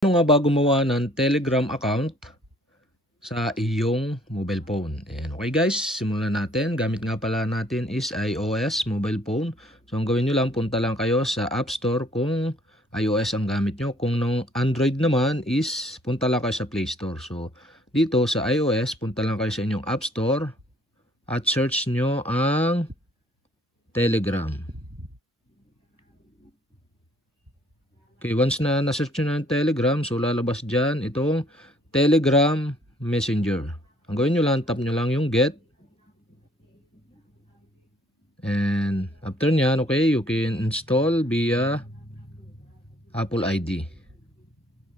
Ano nga ba gumawa ng Telegram account sa iyong mobile phone? Ayan, okay guys, simulan natin. Gamit nga pala natin is iOS mobile phone. So ang gawin nyo lang, punta lang kayo sa App Store kung iOS ang gamit nyo. Kung nung Android naman is punta lang kayo sa Play Store. So dito sa iOS, punta lang kayo sa inyong App Store at search nyo ang Telegram. Okay, once na na-search nyo na yung Telegram, so lalabas dyan itong Telegram Messenger. Ang gawin nyo lang, tap nyo lang yung get. And after nyan, okay, you can install via Apple ID.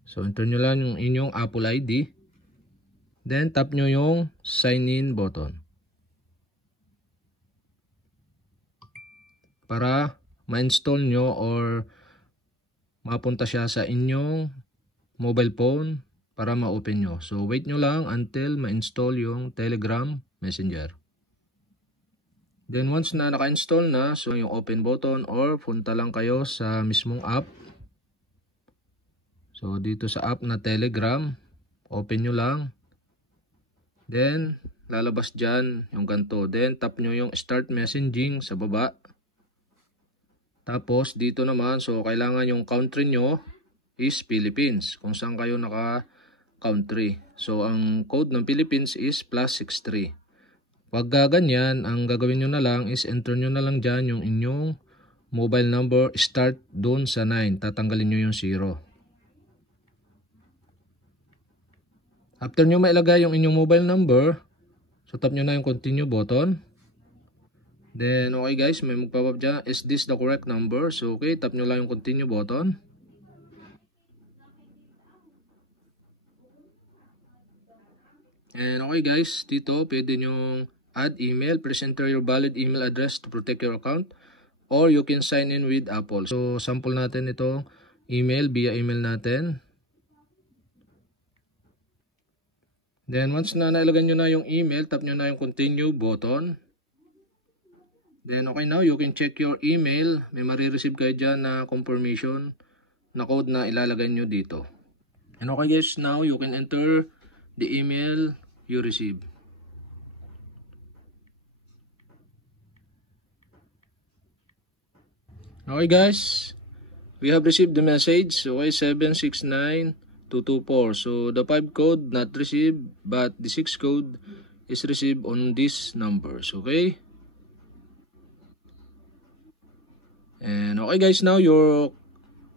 So enter nyo lang yung inyong Apple ID. Then tap nyo yung sign in button. Para ma-install nyo or mapunta siya sa inyong mobile phone para ma-open nyo. So wait nyo lang until ma-install yung Telegram Messenger. Then once na naka-install na, so yung open button or punta lang kayo sa mismong app. So dito sa app na Telegram, open nyo lang. Then lalabas dyan yung ganito. Then tap nyo yung start messaging sa baba. Tapos dito naman, so kailangan yung country nyo is Philippines, kung saan kayo naka-country. So ang code ng Philippines is +63. Pag ganyan, ang gagawin nyo na lang is enter nyo na lang dyan yung inyong mobile number, start doon sa 9. Tatanggalin nyo yung 0. After nyo mailagay yung inyong mobile number, so tap nyo na yung continue button. Then, okay guys, may magpapap dyan. Is this the correct number? So, okay, tap nyo lang yung continue button. And okay guys, dito pwede nyo add email. Please enter your valid email address to protect your account. Or you can sign in with Apple. So, sample natin itong email via email natin. Then, once na nailagay nyo na yung email, tap nyo na yung continue button. Then, okay, now you can check your email. May marireceive kayo dyan na confirmation na code na ilalagay nyo dito. And okay guys, now you can enter the email you receive. Okay guys, we have received the message. Okay, 769224. So, the 5 code not received, but the 6 code is received on these numbers. Okay? And okay guys, now you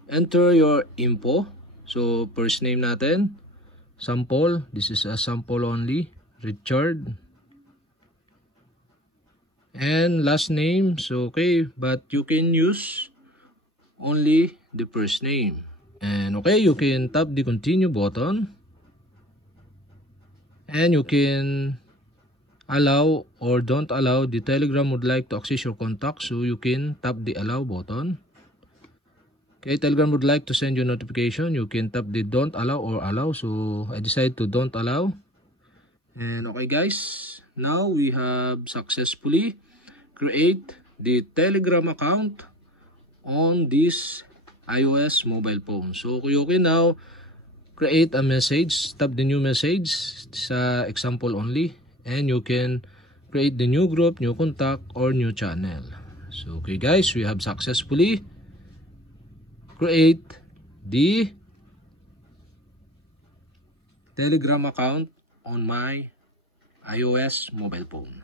enter your info. So first name natin, sample. This is a sample only, Richard. And last name, so okay, but you can use only the first name. And okay, you can tap the continue button. And you can allow or don't allow. The Telegram would like to access your contact, so you can tap the allow button. Okay, Telegram would like to send you notification. You can tap the don't allow or allow. So I decide to don't allow. And okay guys, now we have successfully create the Telegram account on this iOS mobile phone. So you can now create a message, tap the new message sa example only. And you can create the new group, new contact, or new channel. So, okay guys, we have successfully create the Telegram account on my iOS mobile phone.